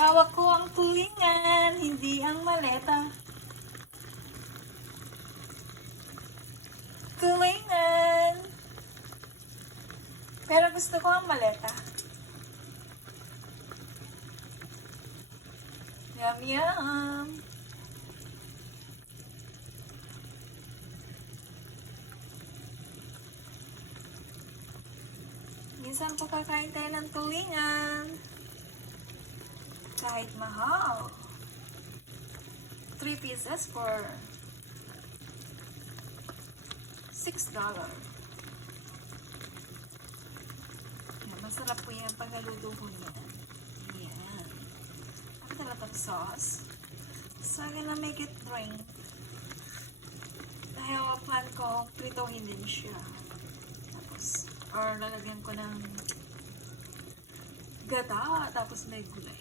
Hawak ko ang tulingan, hindi ang maleta. Tulingan. Pero gusto ko ang maleta. Yum, yum. Minsan po kakain tayo ng tulingan. Kahit mahal. 3 pieces for $6. Yan, masarap po yan pag naluto po yan. Yan. Ang sarap ang sauce. So, I'm gonna make it drink. Dahil plan ko, prituhin din siya. Tapos, or lalagyan ko ng gata, tapos may gulay.